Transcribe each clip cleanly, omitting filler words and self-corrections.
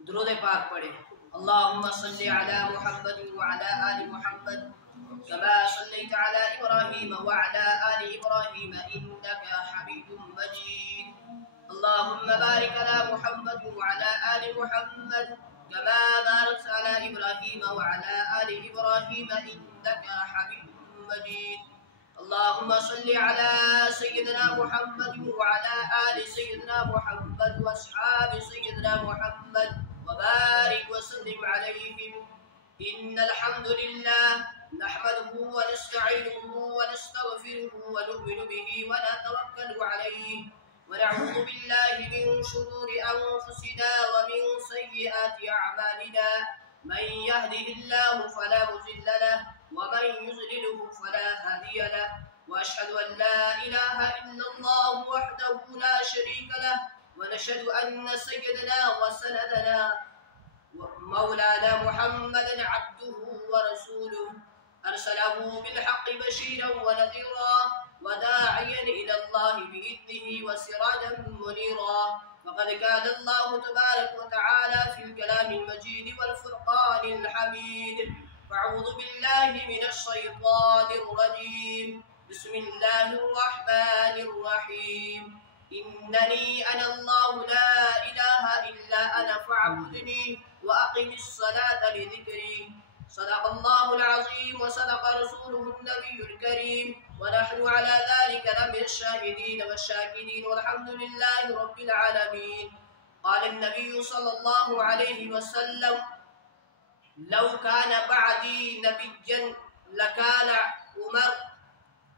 درود پاک پڑھیں۔ اللہم صلی علی محمد وعلی آل محمد كما صليت على إبراهيم وعلى آل إبراهيم إنك حميد مجيد اللهم بارك على محمد وعلى آل محمد كما باركت على إبراهيم وعلى آل إبراهيم إنك حميد مجيد اللهم صل على سيدنا محمد وعلى آل سيدنا محمد وأصحاب سيدنا محمد وبارك وسلم عليهم إن الحمد لله نحمده ونستعينه ونستغفره ونؤمن به ونتوكل عليه ونعوذ بالله من شرور أنفسنا ومن سيئات أعمالنا من يهده الله فلا مضل له ومن يضلله فلا هادي له وأشهد أن لا إله إلا الله وحده لا شريك له ونشهد أن سيدنا وسندنا مولانا محمدا عبده ورسوله أرسله بالحق بشيرا ونذيرا وداعيا إلى الله بإذنه وسراجا منيرا فقد كان الله تبارك وتعالى في الكلام المجيد والفرقان الحميد فأعوذ بالله من الشيطان الرجيم بسم الله الرحمن الرحيم إنني أنا الله لا إله إلا أنا فاعبدني وأقم الصلاة لذكري صدق الله العظيم وصدق رسوله النبي الكريم ونحن على ذلك لمن الشاهدين والشاكرين والحمد لله رب العالمين قال النبي صلى الله عليه وسلم لو كان بعدي نبيا لكان عمر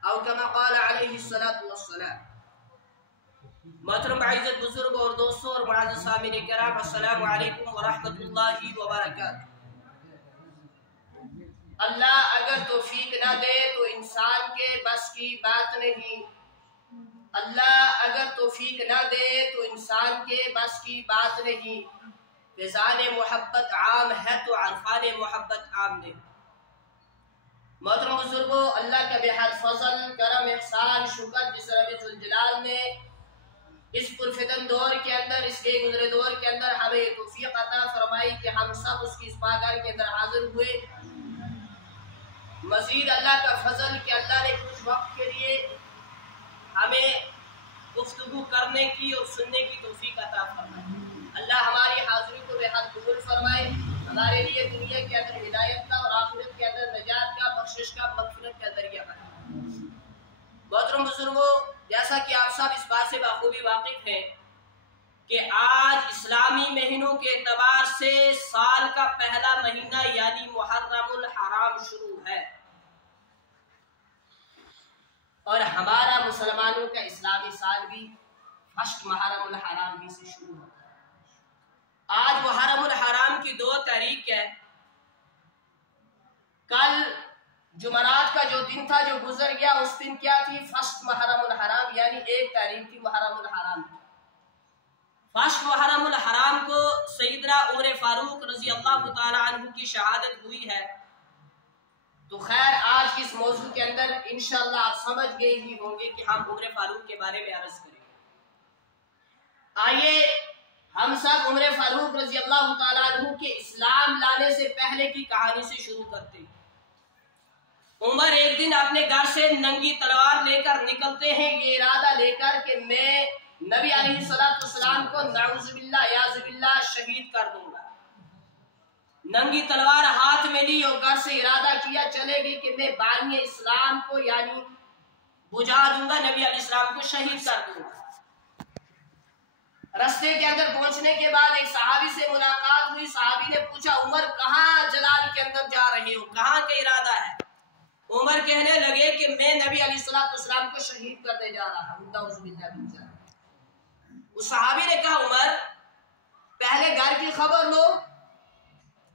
أو كما قال عليه الصلاة والسلام محترم عزت بزرگ اور دوستوں اور معزز سامعین کرام السلام علیکم ورحمۃ اللہ وبرکاتہ۔ اللہ اگر توفیق نہ دے تو انسان کے بس کی بات نہیں، اللہ اگر توفیق نہ دے تو انسان کے بس کی بات نہیں۔ فیضان محبت عام ہے تو عرفان محبت عام نہیں۔ محترم بزرگوں، اللہ کا بے حد فضل، کرم، احسان، شکر جس رب ذوالجلال نے اس پرفتن دور کے اندر، اس گئے گزرے دور کے اندر ہمیں توفیق عطا فرمائی کہ ہم سب اس کی اس پاگار کے اندر حاضر ہوئے۔ مزید اللہ کا فضل کہ اللہ نے کچھ وقت کے لیے ہمیں گفتگو کرنے کی اور سننے کی توفیق عطا فرمائے۔ اللہ ہماری حاضری کو بے حد قبول فرمائے، ہمارے لیے دنیا کے اندر ہدایت کا اور آخرت کے اندر نجات کا، بخشش کا، مغفرت کا ذریعہ بنائے۔ محترم بزرگوں، جیسا کہ آپ سب اس بات سے بخوبی واقف ہیں کہ آج اسلامی مہینوں کے اعتبار سے سال کا پہلا مہینہ یعنی محرم الحرام شروع ہے، اور ہمارا مسلمانوں کا اسلامی سال بھی فرسٹ محرم الحرام ہی سے شروع ہوتا ہے۔ آج محرم الحرام کی 2 تاریخ ہے۔ کل جمعرات کا جو دن تھا جو گزر گیا، اس دن کیا تھی؟ فرسٹ محرم الحرام، یعنی 1 تاریخ تھی محرم الحرام۔ فرسٹ محرم الحرام کو سیدنا عمر فاروق رضی اللہ تعالی عنہ کی شہادت ہوئی ہے۔ تو خیر آج کی اس موضوع کے اندر انشاءاللہ آپ سمجھ گئے ہی ہوں گے کہ ہم عمر فاروق کے بارے میں عرض کریں گے۔ آئیے ہم سب عمر فاروق رضی اللہ تعالی عنہ کے اسلام لانے سے پہلے کی کہانی سے شروع کرتے ہیں۔ عمر ایک دن اپنے گھر سے ننگی تلوار لے کر نکلتے ہیں، یہ ارادہ لے کر کہ میں نبی علیہ السلام کو نعوذ باللہ یاذ باللہ شہید کر دوں گا۔ ننگی تلوار ہاتھ میں لی اور گھر سے ارادہ کیا چلے گی کہ میں بانی اسلام کو یعنی بجھا دوں گا، نبی علیہ السلام کو شہید کر دوں گا۔ رستے کے اندر پہنچنے کے بعد ایک صحابی سے ملاقات ہوئی۔ صحابی نے پوچھا عمر کہاں جلال کے اندر جا رہے ہو، کہاں کا ارادہ ہے؟ عمر کہنے لگے کہ میں نبی علیہ السلام کو شہید کرنے جا رہا ہوں۔ اس صحابی نے کہا عمر پہلے گھر کی خبر لو۔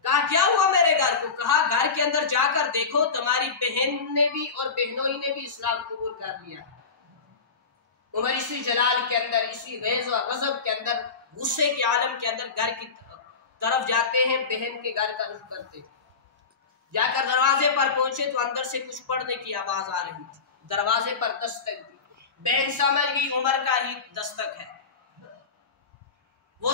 کہا کیا ہوا میرے گھر کو؟ کہا گھر کے اندر جا کر دیکھو تمہاری بہن نے بھی اور بہنوئی نے بھی اسلام قبول کر لیا۔ عمر اسی جلال کے اندر، اسی غیظ و غضب کے اندر، غصے کے عالم کے اندر گھر کی طرف جاتے ہیں، بہن کے گھر کا رخ کرتے ہیں۔ جا کر دروازے پر پہنچے تو اندر سے کچھ پڑھنے کی آواز آ رہی تھی۔ دروازے پر دستک دی، بہن سمجھ گئی عمر کا ہی دستک ہے۔ وہ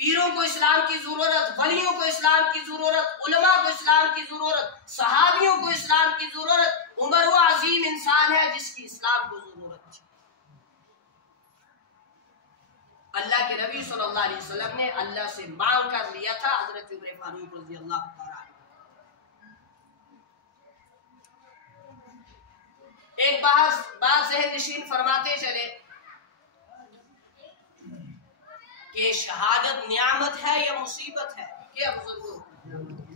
پیروں کو اسلام کی ضرورت، ولیوں کو اسلام کی ضرورت، علماء کو اسلام کی ضرورت، صحابیوں کو اسلام کی ضرورت۔ عمر وہ عظیم انسان ہے جس کی اسلام کو ضرورت تھی۔ اللہ کے نبی صلی اللہ علیہ وسلم نے اللہ سے مانگ کر لیا تھا حضرت عمر فاروق رضی اللہ تعالیٰ عنہ۔ ایک بات ذہن نشین فرماتے چلے کہ شہادت نعمت ہے یا مصیبت ہے؟ کیا بزرگوں؟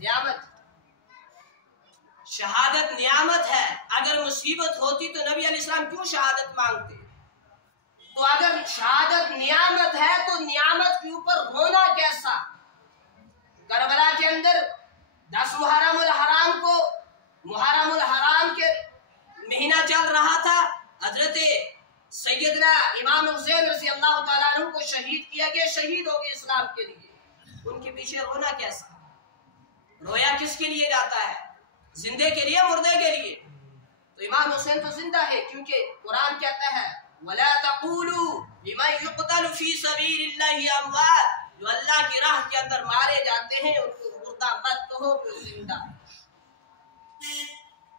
نعمت۔ شہادت نعمت ہے۔ اگر مصیبت ہوتی تو نبی علیہ السلام کیوں شہادت مانگتے؟ تو اگر شہادت نعمت ہے تو نعمت کے اوپر رونا کیسا؟ کربلا کے اندر 10 محرم الحرام کو، محرم الحرام کے مہینہ چل رہا تھا، حضرت سیدنا امام حسین رضی اللہ تعالیٰ عنہ کو شہید کیا گیا، شہید ہو گئے اسلام کے لیے۔ ان کے پیچھے رونا کیسا؟ رویا کس کے لیے جاتا ہے؟ زندے کے لیے، مردے کے لیے؟ تو امام حسین تو زندہ ہے، کیونکہ قرآن کہتا ہے وَلَا تَقُولُوا لِمَنْ يُقْتَلُ فِي سَبِيلِ اللَّهِ أَمْوَاتٌ، جو اللہ کی راہ کے اندر مارے جاتے ہیں ان کو مردہ مت کہو کہ زندہ۔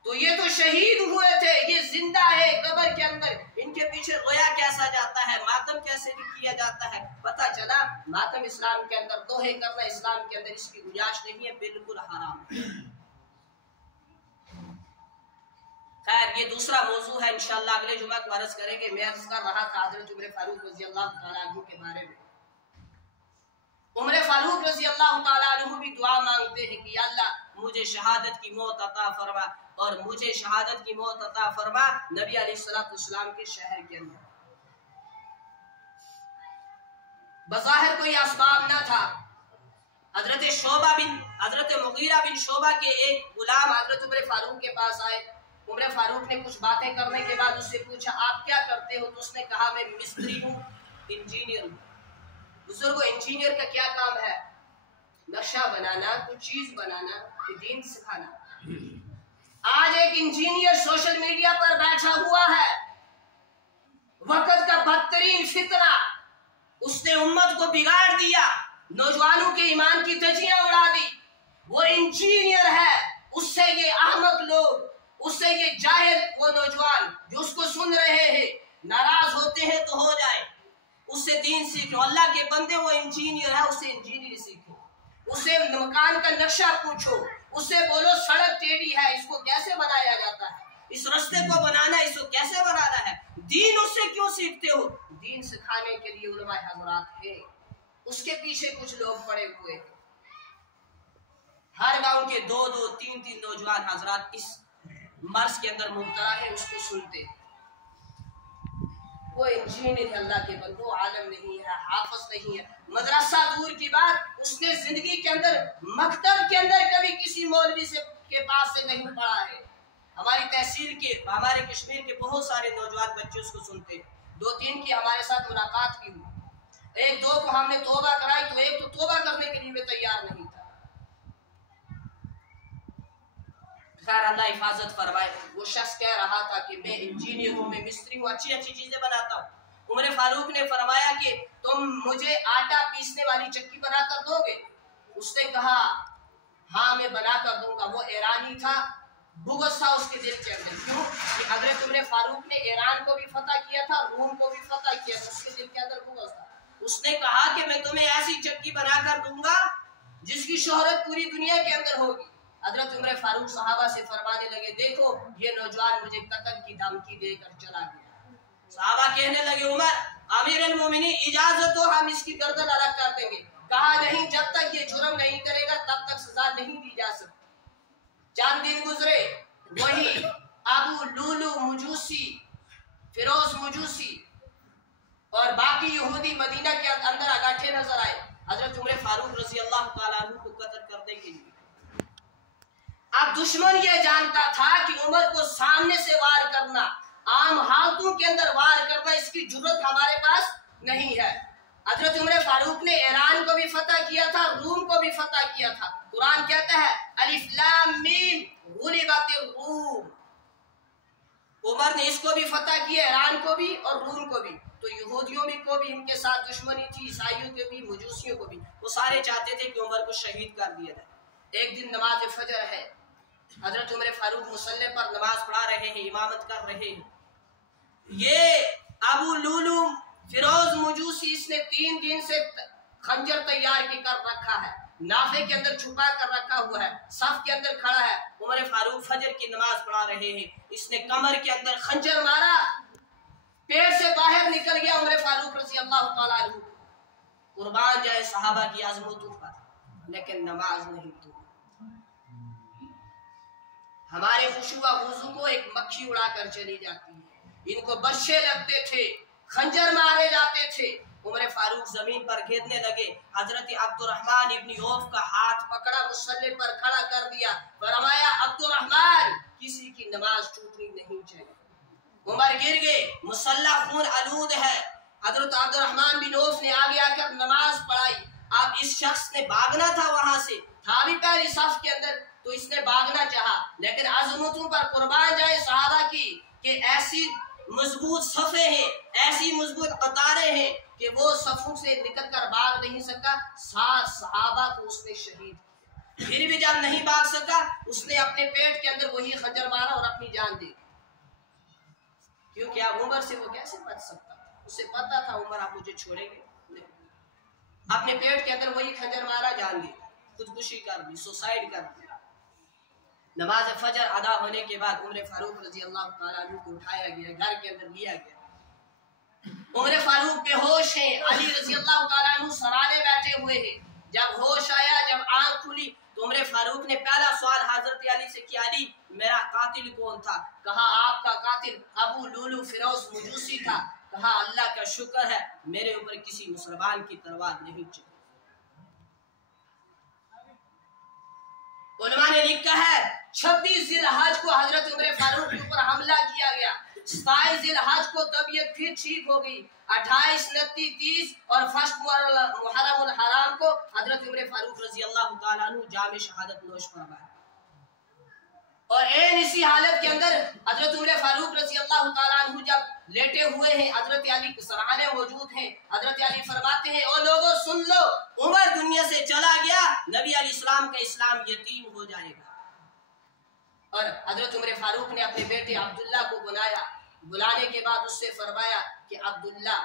تو یہ تو شہید ہوئے تھے، یہ زندہ ہے قبر کے اندر، ان کے پیچھے رویا کیسا جاتا ہے؟ ماتم کیسے کیا جاتا ہے؟ پتہ چلا ماتم اسلام کے اندر، دوہے کرنا اسلام کے اندر اس کی گنجائش نہیں ہے، بالکل حرام ہے۔ خیر یہ دوسرا موضوع ہے، انشاءاللہ اگلے جمعہ کو عرض کریں گے۔ میں عرض کر رہا تھا حضرت عمر فاروق رضی اللہ تعالیٰ عنہ کے بارے میں۔ عمر فاروق رضی اللہ تعالیٰ عنہ بھی دعا مانگتے ہیں کہ یا اللہ مجھے شہادت کی موت عطا فرما، اور مجھے شہادت کی موت عطا فرما نبی علیہ السلام کے شہر کے اندر۔ بظاہر کوئی اسباب نہ تھا۔ حضرت مغیرہ بن شعبہ کے ایک غلام حضرت عمر فاروق کے پاس آئے۔ عمر فاروق نے کچھ باتیں کرنے کے بعد اس سے پوچھا آپ کیا کرتے ہو؟ تو اس نے کہا میں مستری ہوں، انجینئر ہوں۔ بزرگوں انجینئر کا کیا کام ہے؟ نقشہ بنانا، کچھ چیز بنانا، دین سکھانا۔ آج ایک انجینئر سوشل میڈیا پر بیٹھا ہوا ہے، وقت کا بدترین فتنہ، اس نے امت کو بگاڑ دیا، نوجوانوں کے ایمان کی دھجیاں اڑا دی۔ وہ انجینئر ہے، اس سے یہ احمق لوگ، اس سے یہ جاہل وہ نوجوان جو اس کو سن رہے ہیں ناراض ہوتے ہیں تو ہو جائے، اس سے دین سیکھو۔ اللہ کے بندے وہ انجینئر ہے، اس سے انجینئر سیکھو، اس سے مکان کا نقشہ پوچھو، اس سے بولو سڑک ٹیڑھی ہے اس کو کیسے بنایا جاتا ہے، اس رستے کو بنانا ہے اس کو کیسے بنانا ہے۔ دین اس سے کیوں سیکھتے ہو؟ دین سکھانے کے لیے علماء حضرات ہیں، اس کے پیچھے کچھ لوگ پڑے ہوئے ہیں۔ ہر گاؤں کے 2-2 3-3 نوجوان حضرات اس مرض کے اندر مبتلا ہے، اس کو سنتے۔ وہ انجینئر ہے اللہ کے بندو، عالم نہیں ہے، حافظ نہیں ہے، مدرسہ دور کی بات، اس نے زندگی کے اندر مکتب کے اندر کبھی کسی مولوی کے پاس سے نہیں پڑھا ہے۔ ہماری تحصیل کے، ہمارے کشمیر کے بہت سارے نوجوان بچے اس کو سنتے، 2-3 کی ہمارے ساتھ ملاقات کی ہوئی، 1-2 کو ہم نے توبہ کرائی تو ایک تو توبہ کرنے کے لیے بھی تیار نہیں تھا۔ خیر اللہ حفاظت فرمائے۔ وہ شخص کہہ رہا تھا کہ میں انجینئر ہوں، میں مستری ہوں، اچھی اچھی چیزیں بناتا ہوں۔ عمر فاروق نے فرمایا کہ تم مجھے آٹا پیسنے والی چکی بنا کر دو گے؟ اس نے کہا ہاں میں بنا کر دوں گا۔ وہ ایرانی تھا، بغض تھا اس کے دل کے اندر، کیوں کہ حضرت عمر فاروق نے ایران کو بھی فتح کیا تھا، روم کو بھی فتح کیا تھا، اس کے دل کے اندر بغض تھا۔ اس نے کہا کہ میں تمہیں ایسی چکی بنا کر دوں گا جس کی شہرت پوری دنیا کے اندر ہوگی۔ حضرت عمر فاروق صحابہ سے فرمانے لگے دیکھو یہ نوجوان مجھے قتل کی دھمکی دے کر چلا گیا۔ صحابہ کہنے لگے عمر امیر المومنین اجازت دو، ہم اس کی گردن الگ کر دیں گے۔ کہا نہیں، جب تک یہ جرم نہیں کرے گا تب تک سزا نہیں دی جا سکتی۔ چند دن گزرے، وہی ابو لولو مجوسی، فیروز مجوسی اور باقی یہودی مدینہ کے اندر اکٹھے نظر آئے حضرت عمر فاروق رضی اللہ تعالیٰ عنہ کو قتل کرنے کے لیے۔ اب دشمن یہ جانتا تھا کہ عمر کو سامنے سے وار کرنا، عام حالتوں کے اندر وار کرنا، اس کی جرت ہمارے پاس نہیں ہے۔ حضرت عمر فاروق نے ایران کو بھی فتح کیا تھا، روم کو بھی فتح کیا تھا۔ قرآن کہتا ہے الف لام میم غلبت الروم۔ عمر نے اس کو بھی فتح کیا، ایران کو بھی اور روم کو بھی، تو یہودیوں کو بھی ان کے ساتھ دشمنی تھی، عیسائیوں کے بھی، مجوسیوں کو بھی، وہ سارے چاہتے تھے کہ عمر کو شہید کر دیا جائے۔ ایک دن نماز فجر ہے، حضرت عمر فاروق مصلی پر نماز پڑھا رہے ہیں، امامت کر رہے ہیں، یہ ابو لولو فیروز مجوسی اس نے 3 دن سے خنجر تیار کر رکھا ہے، نافے کے اندر چھپا کر رکھا ہوا ہے، صف کے اندر کھڑا ہے، عمر فاروق فجر کی نماز پڑھا رہے ہیں، اس نے کمر کے اندر خنجر مارا، پیٹ سے باہر نکل گیا، عمر فاروق رضی اللہ تعالیٰ عنہ قربان جائے صحابہ کی عظمتوں پر، لیکن نماز نہیں توڑی۔ ہمارے خشوع و خضوع کو ایک مکھی اڑا کر چلی جاتی ہے، ان کو بچے لگتے تھے، خنجر مارے جاتے تھے، عمر فاروق زمین پر گرنے لگے، حضرت عبد الرحمن ابن عوف کا ہاتھ پکڑا، مصلی پر کھڑا کر دیا، فرمایا عبد الرحمن کسی کی نماز ٹوٹنی نہیں چاہیے۔ عمر گر گئے، مصلی خون آلود ہے، حضرت عبد الرحمن بن عوف نے آگے آ کر نماز پڑھائی۔ اب اس شخص نے بھاگنا تھا، وہاں سے تھا بھی پہلی صف کے اندر، تو اس نے بھاگنا چاہا، لیکن عظمتوں پر قربان جائے صحابہ کی کہ ایسی مضبوط صفیں ہیں، ایسی مضبوط قطاریں ہیں کہ وہ صفوں سے نکل کر بھاگ نہیں سکا، 7 صحابہ کو اس نے شہید کیا۔ پھر بھی جب نہیں بھاگ سکا، اس نے اپنے پیٹ کے اندر وہی خنجر مارا اور اپنی جان دی، کیونکہ اب عمر سے وہ کیسے بچ سکتا، اسے پتا تھا عمر آپ مجھے چھوڑیں گے، اپنے پیٹ کے اندر وہی خنجر مارا، جان دی، خودکشی کر دی، سوسائڈ کر دی۔ نماز فجر ادا ہونے کے بعد عمر فاروق رضی اللہ تعالیٰ عنہ کو اٹھایا گیا، گھر کے اندر لیا گیا، عمر فاروق بے ہوش ہیں، علی رضی اللہ تعالیٰ عنہ سرانے بیٹھے ہوئے ہیں، جب ہوش آیا، جب آنکھ کھلی تو عمر فاروق نے پہلا سوال حضرت علی سے کیا، علی میرا قاتل کون تھا؟ کہا آپ کا قاتل ابو لولو فیروز مجوسی تھا۔ کہا اللہ کا شکر ہے میرے اوپر کسی مسلمان کی تلوار نہیں چلی۔ علماء نے لکھا ہے 26 ذی الحج کو حضرت عمر فاروق کے اوپر حملہ کیا گیا، 27 ذی الحج کو طبیعت پھر ٹھیک ہو گئی، 28 29 30 اور 1 محرم الحرام کو حضرت عمر فاروق رضی اللہ تعالیٰ عنہ جام شہادت نوش فرمایا، اور اسی حالت کے اندر حضرت عمر فاروق رضی اللہ تعالیٰ عنہ جب لیٹے ہوئے ہیں، حضرت علی کے سرانے موجود ہیں، حضرت علی فرماتے ہیں او لوگوں سن لو، عمر دنیا سے چلا گیا، نبی علیہ السلام کا اسلام یتیم ہو جائے گا۔ اور حضرت عمر فاروق نے اپنے بیٹے عبداللہ کو بلایا، بلانے کے بعد اس سے فرمایا کہ عبداللہ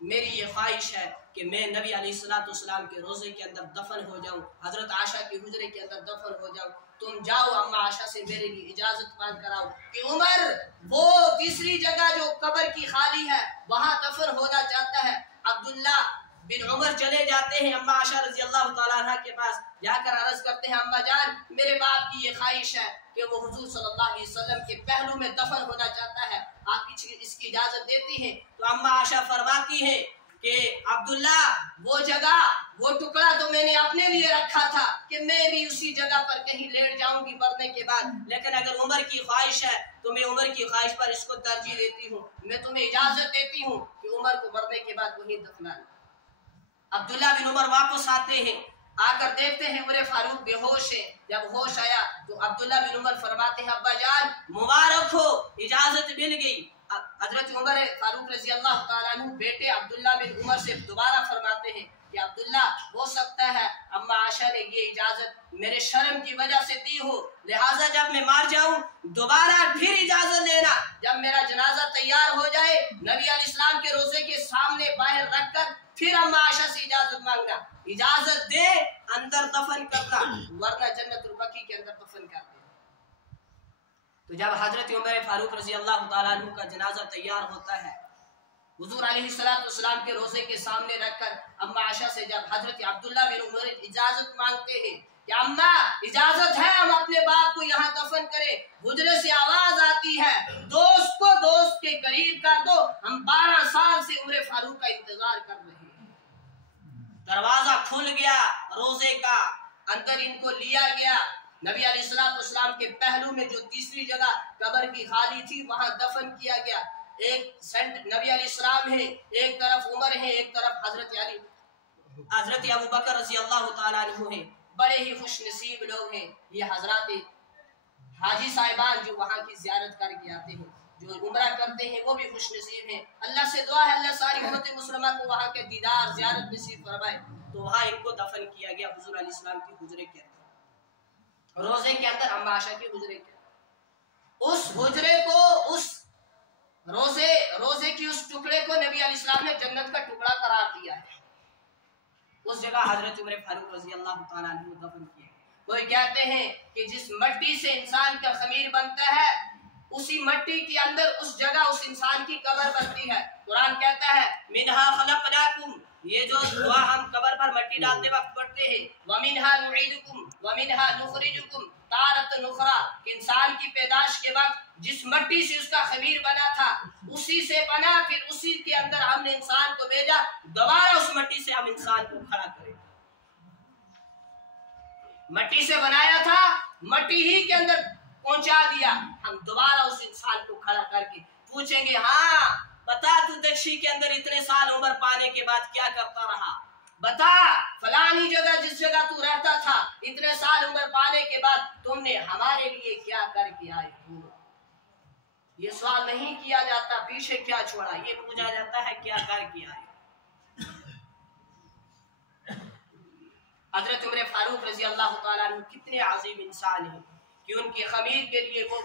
میری یہ خواہش ہے کہ میں نبی علیہ السلام کے روزے کے اندر دفن ہو جاؤں، حضرت عائشہ کے حجرے کے اندر دفن ہو جاؤں، تم جاؤ اما عائشہ سے میرے لیے اجازت مانگ کراؤ کہ عمر وہ تیسری جگہ جو قبر کی خالی ہے وہاں دفن ہونا چاہتا ہے۔ عبداللہ بن عمر چلے جاتے ہیں اما عائشہ رضی اللہ تعالیٰ عنہ کے پاس، جا کر عرض کرتے ہیں اما جان میرے باپ کی یہ خواہش ہے کہ وہ حضور صلی اللہ علیہ وسلم کے پہلو میں دفن ہونا چاہتا ہے، آپ اس کی اجازت دیتی ہیں؟ تو اما عائشہ فرماتی ہیں کہ عبداللہ وہ جگہ وہ ٹکڑا تو میں نے اپنے لیے رکھا تھا کہ میں بھی اسی جگہ پر کہیں لیٹ جاؤں گی مرنے کے بعد، لیکن اگر عمر کی خواہش ہے تو میں عمر کی خواہش پر اس کو ترجیح دیتی ہوں، میں تمہیں اجازت دیتی ہوں کہ عمر کو مرنے کے بعد وہیں دفنانا۔ عبداللہ بن عمر واپس آتے ہیں، آ کر دیکھتے ہیں عمر فاروق بے ہوش ہے، جب ہوش آیا تو عبداللہ بن عمر فرماتے ہیں ابا جان مبارک ہو، اجازت مل گئی۔ حضرت عمر فاروق رضی اللہ تعالیٰ عنہ بیٹے عبداللہ بن عمر سے دوبارہ فرماتے ہیں کہ عبداللہ ہو سکتا ہے اما عائشہ نے یہ اجازت میرے شرم کی وجہ سے دی ہو، لہٰذا جب میں مار جاؤں دوبارہ پھر اجازت لینا، جب میرا جنازہ تیار ہو جائے نبی علیہ السلام کے روزے کے سامنے باہر رکھ کر پھر اما عائشہ سے اجازت مانگنا، اجازت دے اندر دفن کرنا ورنہ جنت البقیع کے اندر دفن کر دے۔ تو جب حضرت عمر فاروق رضی اللہ تعالیٰ عنہ کا جنازہ تیار ہوتا ہے، حضور علیہ السلام کے روزے کے سامنے رکھ کر اما عائشہ سے جب حضرت عبداللہ بن عمر اجازت مانگتے ہیں کہ اماں اجازت ہے ہم اپنے باپ کو یہاں دفن کریں، حجرے سے آواز آتی ہے دوست کو دوست کے قریب کر دو، ہم 12 سال سے عمر فاروق کا انتظار کر رہے ہیں۔ دروازہ کھل گیا روزے کا، اندر ان کو لیا گیا، نبی علیہ السلام کے پہلو میں جو تیسری جگہ قبر کی خالی تھی وہاں دفن کیا گیا۔ ایک نبی علیہ السلام ہے، ایک طرف عمر ہے، ایک طرف حضرت علی، حضرت ابو بکر رضی اللہ تعالیٰ عنہ ہے۔ بڑے ہی خوش نصیب لوگ ہیں یہ حضرات حاجی صاحبان جو وہاں کی زیارت کر کے آتے ہیں، جو عمرہ کرتے ہیں وہ بھی خوش نصیب ہیں. اللہ سے دعا ہے اللہ ساری امت مسلمہ کو وہاں کے دیدار زیارت نصیب فرمائے. تو وہاں ان کو دفن کیا گیا حضور علیہ السلام کی حجرے کے اندر، روزے کے اندر، اما عائشہ کی حجرے کے اندر. اس حجرے کو، اس روزے کی اس ٹکڑے کو نبی علیہ السلام نے جنت کا ٹکڑا قرار دیا ہے. اس جگہ حضرت عمر فاروق رضی اللہ تعالیٰ عنہ دفن کیے. کوئی کہتے ہیں کہ جس مٹی سے انسان کا خمیر بنتا ہے اسی مٹی کے اندر اس جگہ اس انسان کی قبر بنتی ہے. قرآن کہتا ہے منہا خلقناکم، یہ جو دعا ہم قبر پر مٹی ڈالتے وقت پڑھتے ہیں، ومنہا نعیدکم ومنہا نخرجکم تارۃ اخری، کہ انسان کی پیدائش کے وقت جس مٹی سے اس کا خمیر بنا تھا اسی سے بنا، پھر اسی کے اندر ہم نے انسان کو بھیجا، دوبارہ اس مٹی سے ہم انسان کو کھڑا کریں. مٹی سے بنایا تھا، مٹی ہی کے اندر پہنچا دیا، ہم دوبارہ اس انسان کو کھڑا کر کے پوچھیں گے ہاں بتا تو دکشی کے اندر اتنے سال عمر پانے کے بعد کیا کرتا رہا، بتا فلانی جگہ جس جگہ تو رہتا تھا اتنے سال عمر پانے کے بعد تم نے ہمارے لیے کیا کر کے آئے ہو. یہ سوال نہیں کیا جاتا پیچھے کیا چھوڑا، یہ پوچھا جاتا ہے کیا کر کے آئے. حضرت عمر فاروق رضی اللہ تعالیٰ عنہ کتنے عظیم انسان ہیں کہ ان کی خمیر کے لیے وہ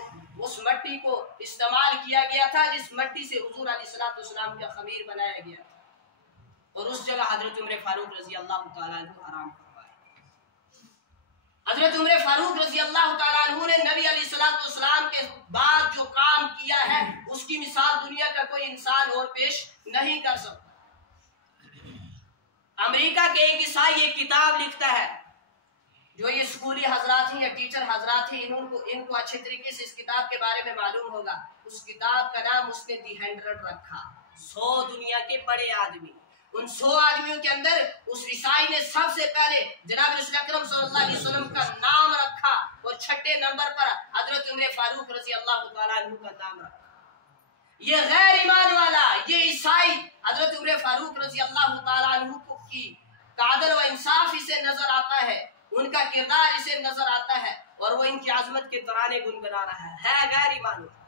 اس مٹی کو استعمال کیا گیا تھا جس مٹی سے حضور علیہ السلام کا خمیر بنایا گیا تھا، اور اس جگہ حضرت عمر فاروق رضی اللہ تعالیٰ عنہ آرام فرمائے. حضرت عمر فاروق رضی اللہ تعالیٰ عنہ نے نبی علیہ السلام کے بعد جو کام کیا ہے اس کی مثال دنیا کا کوئی انسان اور پیش نہیں کر سکتا. امریکہ کے ایک عیسائی ایک کتاب لکھتا ہے، جو یہ اسکولی حضرات ہیں یا ٹیچر حضرات ہیں ان کو اچھے طریقے سے اس کتاب کے بارے میں معلوم ہوگا. اس کتاب کا نام اس نے دی 100 رکھا، 100 دنیا کے بڑے آدمی. ان 100 آدمیوں کے اندر اس عیسائی نے سب سے پہلے جناب رسول اکرم صلی اللہ علیہ وسلم کا نام رکھا، اور 6 نمبر پر حضرت عمر فاروق رضی اللہ تعالیٰ عنہ کا نام رکھا. یہ غیر ایمان والا، یہ عیسائی حضرت عمر فاروق رضی اللہ تعالیٰ عنہ کی عدل و انصاف اسے نظر آتا ہے، ان کا کردار اسے نظر آتا ہے، اور وہ ان کی عظمت کے ترانے گنگنا رہا ہے غیر ایمان والا.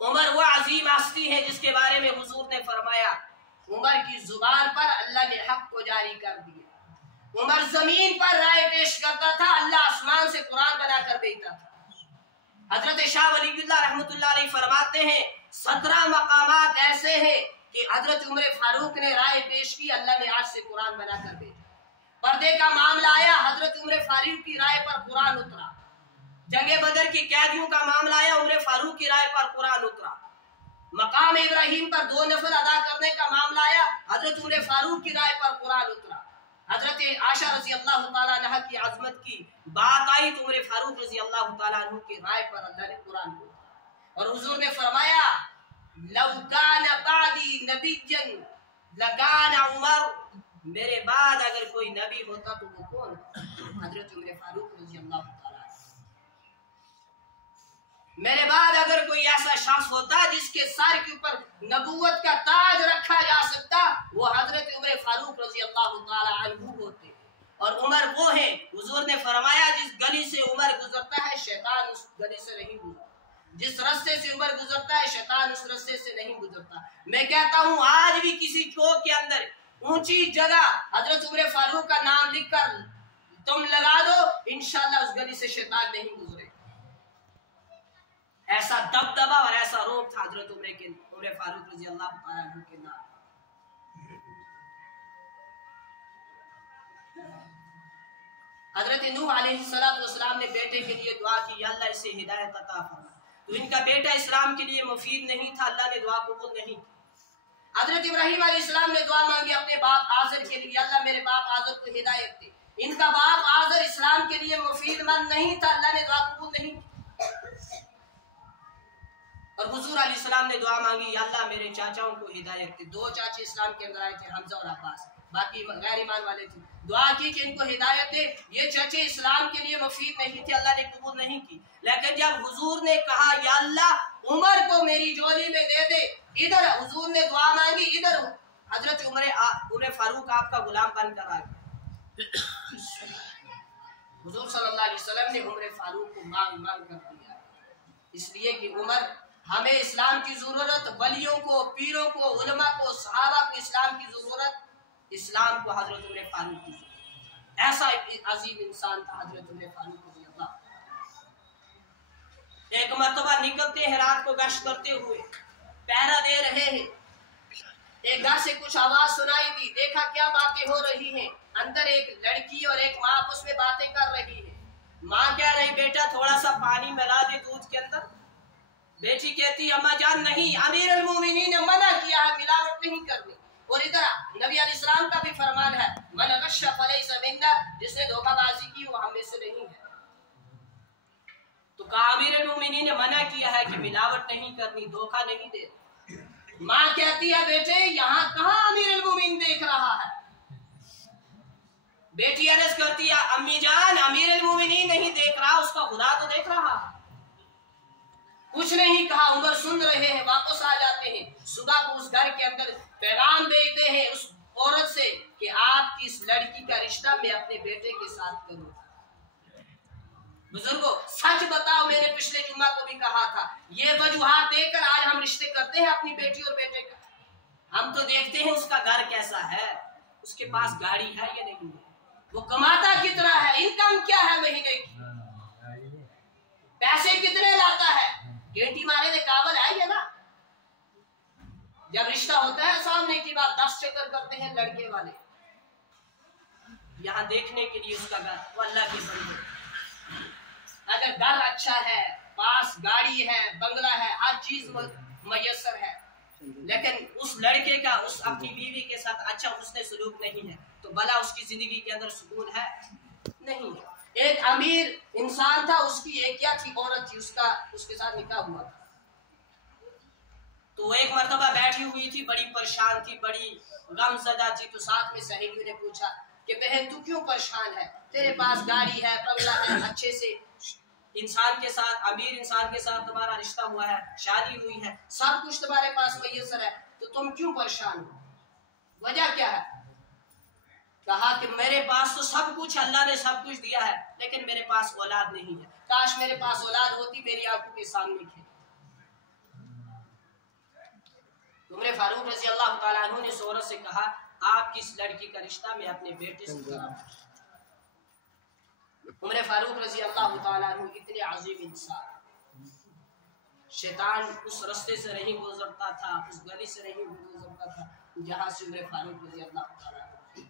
عمر وہ عظیم ہستی ہے جس کے بارے میں حضور نے فرمایا عمر کی زبان پر اللہ نے حق کو جاری کر دیا. عمر زمین پر رائے پیش کرتا تھا، اللہ آسمان سے قرآن بنا کر دیتا تھا. حضرت شاہ ولی اللہ رحمۃ اللہ علیہ فرماتے ہیں 17 مقامات ایسے ہیں کہ حضرت عمر فاروق نے رائے پیش کی، اللہ نے آج سے قرآن بنا کر دیا. پردے کا معاملہ آیا، حضرت عمر فاروق کی رائے پر قرآن اترا. جنگ بدر کی قیدیوں کا معاملہ آیا، عمر فاروق کی رائے پر قرآن اترا. مقام ابراہیم پر 2 نفل ادا کرنے کا معاملہ آیا، حضرت عمر فاروق کی رائے پر قرآن اترا. حضرت عائشہ رضی اللہ تعالیٰ عنہ کی عظمت کی بات آئی تو عمر فاروق رضی اللہ تعالیٰ عنہ کی رائے پر اللہ نے قرآن اترا. اور حضور نے فرمایا لو کان بعدی نبیا لکان عمر، میرے بعد اگر کوئی نبی ہوتا تو وہ کون؟ حضرت عمر فاروق رضی اللہ تعالیٰ عنہ. میرے بعد اگر کوئی ایسا شخص ہوتا جس کے سر کے اوپر نبوت کا تاج رکھا جا سکتا وہ حضرت عمر فاروق رضی اللہ تعالیٰ عنہ ہوتے. اور عمر وہ ہے، حضور نے فرمایا جس گلی سے عمر گزرتا ہے شیطان اس گلی سے نہیں گزرتا، جس رستے سے عمر گزرتا ہے شیطان اس رستے سے نہیں گزرتا. میں کہتا ہوں آج بھی کسی چوک کے اندر اونچی جگہ حضرت عمر فاروق کا نام لکھ کر تم لگا دو، انشاءاللہ اس گلی سے شیطان نہیں گزرے. ایسا دبدبا اور ایسا روب تھا حضرت عمر فاروق رضی اللہ تعالیٰ عنہ کے نام. حضرت نوح علیہ السلام نے بیٹے کے لیے دعا کی یا اللہ اسے ہدایت عطا فرما، تو ان کا بیٹا اسلام کے لیے مفید نہیں تھا، اللہ نے دعا قبول نہیں کی. حضرت ابراہیم علیہ السلام نے دعا مانگی اپنے باپ آزر کے لیے، اللہ میرے باپ آزر کو ہدایت دے. ان کا باپ آزر اسلام کے لیے مفید مند نہیں تھا، اللہ نے دعا قبول نہیں کی. اور حضور علیہ السلام نے دعا مانگی یا اللہ میرے چاچاؤں کو ہدایت دے. 2 چاچے اسلام کے اندر آئے تھے، حمزہ اور عباس، باقی غیر ایمان والے تھے. دعا کی کہ ان کو ہدایت دے. یہ چچے اسلام کے لیے مفید نہیں تھے، اللہ نے قبول نہیں کی. لیکن جب حضور نے کہا یا اللہ عمر کو میری جولی میں دے دے، ادھر حضور نے دعا مانگی، ادھر حضرت عمر فاروق آپ کا غلام بن کر آ گیا. حضور صلی اللہ علیہ وسلم نے عمر فاروق کو مانگ مانگ کر دیا. اس لیے کہ عمر ہمیں اسلام کی ضرورت، ولیوں کو، پیروں کو، علماء کو، صحابہ کو اسلام کی ضرورت، اسلام کو حضرت عمر فاروق کی ضرورت۔ ایسا عظیم انسان تھا حضرت عمر فاروق رضی اللہ۔ ایک مرتبہ نکلتے ہیں رات کو گشت کرتے ہوئے، پہرا دے رہے ہیں، ایک گھر سے کچھ آواز سنائی دی، دیکھا کیا باتیں ہو رہی ہیں، اندر ایک لڑکی اور ایک ماں آپس میں باتیں کر رہی ہے۔ ماں کہہ رہی بیٹا تھوڑا سا پانی ملا دے دودھ کے اندر۔ بیٹی کہتی اما جان نہیں، امیر المومنین نے منع کیا ہے ملاوٹ نہیں کرنی۔ اور ادھر نبی علیہ السلام کا بھی فرمان ہے من غش فلیس منا، جس نے دھوکہ بازی کی وہ ہم میں سے نہیں ہے۔ تو کہا امیر المومنین نے منع کیا ہے کہ ملاوٹ نہیں کرنی، دھوکہ نہیں دینا۔ ماں کہتی ہے بیٹے یہاں کہاں امیر المومنین دیکھ رہا ہے؟ بیٹی عرض کرتی ہے امی جان امیر المومنین نہیں دیکھ رہا، اس کا خدا تو دیکھ رہا ہے۔ کچھ نہیں کہا، عمر سن رہے ہیں، واپس آ جاتے ہیں۔ صبح کو اس گھر کے اندر پیغام بھیجتے ہیں اس عورت سے کہ آپ کی اس لڑکی کا رشتہ میں اپنے بیٹے کے ساتھ کروں۔ بزرگوں سچ بتاؤ، میں نے پچھلے جمعہ کو بھی کہا تھا، یہ وجوہات دے کر آج ہم رشتے کرتے ہیں اپنی بیٹی اور بیٹے کا؟ ہم تو دیکھتے ہیں اس کا گھر کیسا ہے، اس کے پاس گاڑی ہے یا نہیں ہے، وہ کماتا کتنا ہے، انکم کیا ہے مہینے کی، پیسے کتنے لاتا ہے، گیٹی مارے دے قابل ہے یا نا؟ جب رشتہ ہوتا ہے سامنے کی بات 10 چکر کرتے ہیں لڑکے والے یہاں دیکھنے کے لیے اس کا گھر۔ وہ اللہ کی بندے، اگر گھر اچھا ہے، پاس گاڑی ہے، بنگلہ ہے، ہر چیز میسر ہے، لیکن اس لڑکے کا اس اپنی بیوی کے ساتھ اچھا حسن سلوک نہیں ہے تو بھلا اس کی زندگی کے اندر سکون ہے؟ نہیں ہے۔ ایک امیر انسان تھا، اس کی ایک کیا تھی عورت تھی، اس کے ساتھ نکاح ہوا تھا۔ تو وہ ایک مرتبہ بیٹھی ہوئی تھی، بڑی پریشان تھی، بڑی غم زدہ تھی، تو ساتھ میں سہیلیوں نے پوچھا کہ بہن تو کیوں پریشان ہے، تیرے پاس گاڑی ہے، بنگلہ ہے، اچھے سے انسان کے ساتھ، امیر انسان کے ساتھ تمہارا رشتہ ہوا ہے، شادی ہوئی ہے، سب کچھ تمہارے پاس میسر ہے، تو تم کیوں پریشان ہو، وجہ کیا ہے؟ کہا کہ میرے پاس تو سب کچھ، اللہ نے سب کچھ دیا ہے، لیکن میرے پاس اولاد نہیں ہے، کاش میرے پاس اولاد ہوتی میری آنکھوں کے سامنے کھیل۔ عمر فاروق رضی اللہ تعالیٰ عنہ نے عورت سے کہا آپ کی اس لڑکی کا رشتہ میں اپنے بیٹے سے کرا۔ عمر فاروق رضی اللہ تعالیٰ عنہ اتنے عظیم انسان، شیطان اس رستے سے نہیں گزرتا تھا، اس گلی سے نہیں گزرتا تھا جہاں سے عمر فاروق رضی اللہ تعالیٰ عنہ۔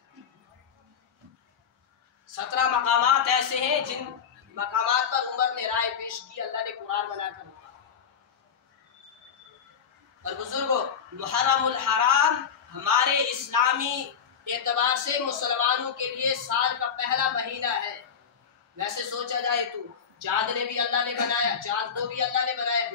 17 مقامات ایسے ہیں جن مقامات پر عمر نے رائے پیش کی، اللہ نے قرآن بنا کر۔ اور بزرگوں محرم الحرام ہمارے اسلامی اعتبار سے مسلمانوں کے لیے سال کا پہلا مہینہ ہے۔ ویسے سوچا جائے تو چاند نے بھی اللہ نے بنایا، چاند کو بھی اللہ نے بنایا،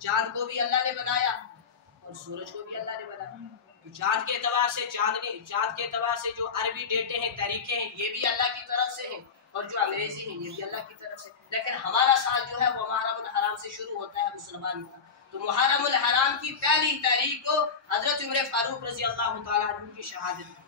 چاند کو بھی اللہ نے بنایا اور سورج کو بھی اللہ نے بنایا۔ تو چاند کے اعتبار سے چاند کے اعتبار سے جو عربی ڈیٹے ہیں، طریقے ہیں، یہ بھی اللہ کی طرف سے ہیں، اور جو انگریزی ہیں یہ بھی اللہ کی طرف سے، لیکن ہمارا سال جو ہے وہ محرم الحرام سے شروع ہوتا ہے مسلمان کا۔ تو محرم الحرام کی پہلی تاریخ کو حضرت عمر فاروق رضی اللہ تعالیٰ عنہ کی شہادت،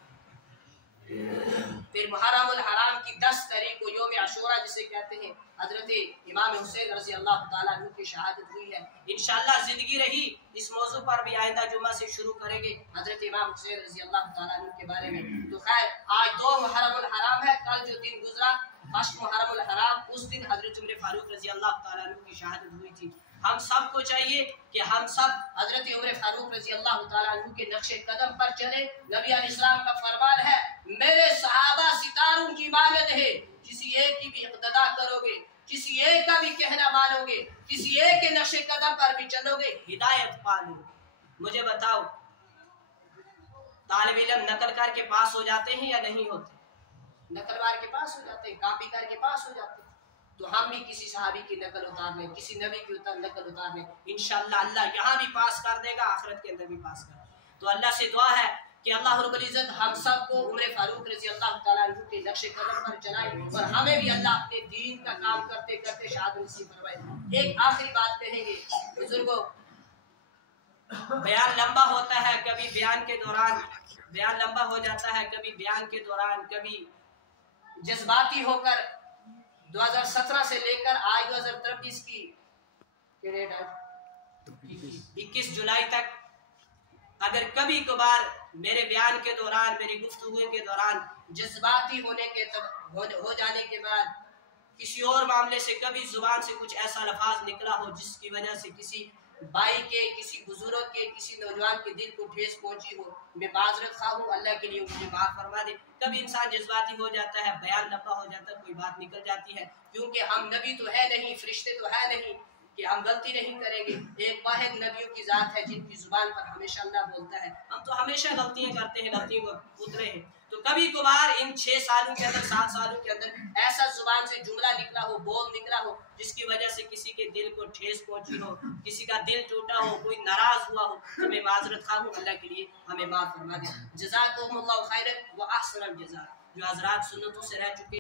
پھر محرم الحرام کی 10 تاریخ کو یوم عاشوراء جسے کہتے ہیں حضرت امام حسین رضی اللہ تعالیٰ عنہ کی شہادت ہوئی ہے۔ انشاءاللہ زندگی رہی اس موضوع پر بھی آئندہ جمعہ سے شروع کریں گے حضرت امام حسین رضی اللہ تعالیٰ عنہ کے بارے میں۔ تو خیر آج 2 محرم الحرام ہے، کل جو دن گزرا 1 محرم الحرام، اس دن حضرت عمر فاروق رضی اللہ تعالیٰ عنہ کی شہادت ہوئی تھی۔ ہم سب کو چاہیے کہ ہم سب حضرت عمر فاروق رضی اللہ تعالیٰ عنہ کے نقش قدم پر چلے۔ نبی علیہ السلام کا فرمان ہے میرے صحابہ ستاروں کی مانند ہے، کسی ایک کی بھی اقتداء کرو گے، کسی ایک کا بھی کہنا مانو گے، کسی ایک کے نقش قدم پر بھی چلو گے، ہدایت پالو۔ مجھے بتاؤ طالب علم نقل کر کے پاس ہو جاتے ہیں یا نہیں ہوتے؟ نقل مار کے پاس ہو جاتے ہیں، کاپی کر کے پاس ہو جاتے ہیں۔ تو ہم بھی کسی صحابی کی نقل اتار لیں، کسی نبی کی نقل اتار لیں، انشاءاللہ اللہ یہاں بھی پاس کر دے گا، آخرت کے اندر بھی پاس کر دے گا۔ تو اللہ سے دعا ہے کہ اللہ رب العزت ہم سب کو عمر فاروق رضی اللہ تعالیٰ عنہ کے نقش قدم پر چلائے، اور ہمیں بھی اللہ اپنے دین کا کام کرتے کرتے شہادت نصیب فرمائے۔ ایک آخری بات کہیں گے بزرگوں، بیان لمبا ہوتا ہے، کبھی بیان کے دوران بیان لمبا ہو جاتا ہے، کبھی بیان کے دوران کبھی جذباتی ہو کر 2017 سے لے کر آج 2023 کی 21 جولائی تک اگر کبھی کبھار میرے بیان کے دوران، میری گفتگو کے دوران جذباتی ہو جانے کے بعد کسی اور معاملے سے کبھی زبان سے کچھ ایسا لفظ نکلا ہو جس کی وجہ سے کسی بھائی کے، کسی بزرگ کے، کسی نوجوان کے دل کو ٹھیس پہنچی ہو، میں معذرت خواہ ہوں، اللہ کے لیے مجھے معاف فرما دے۔ کبھی انسان جذباتی ہو جاتا ہے، بیان لمبا ہو جاتا ہے، کوئی بات نکل جاتی ہے، کیونکہ ہم نبی تو ہے نہیں، فرشتے تو ہے نہیں کہ ہم غلطی نہیں کریں گے۔ ایک واحد نبیوں کی ذات ہے جن کی زبان پر ہمیشہ اللہ بولتا ہے، ہم تو ہمیشہ غلطیاں کرتے ہیں، غلطیوں کو اترے ہیں۔ تو کبھی کبھار ان 6 سالوں کے اندر، 7 سالوں کے اندر ایسا زبان سے جملہ نکلا ہو، بول نکلا ہو جس کی وجہ سے کسی کے دل کو ٹھیس پہنچی ہو، کسی کا دل ٹوٹا ہو، کوئی ناراض ہوا ہو، تو میں معذرت خواہ ہوں، اللہ کے لیے ہمیں معاف فرما دے۔ جزاکم اللہ خیرا و احسن الجزاء۔ جو حضرات سنتوں سے رہ چکے